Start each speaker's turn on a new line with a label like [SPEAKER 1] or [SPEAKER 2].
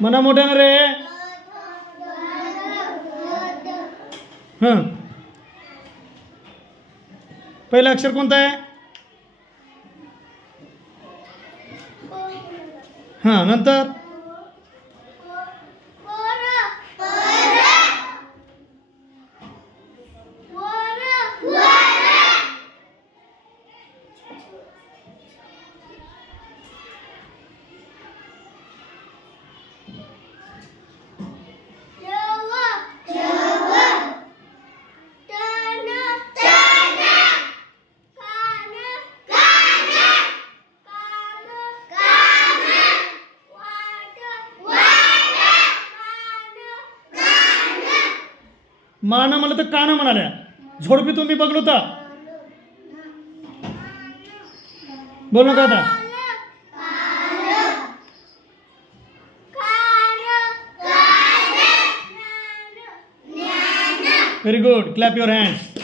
[SPEAKER 1] म्हणा मोठ्यानं रे. हां. पहिलं अक्षर कोणतं आहे? हां नंतर? मान म्हणलं तर कान म्हणाल्या. झोडपी तुम्ही बघलो तर. बोल नका आता? Very good clap your hand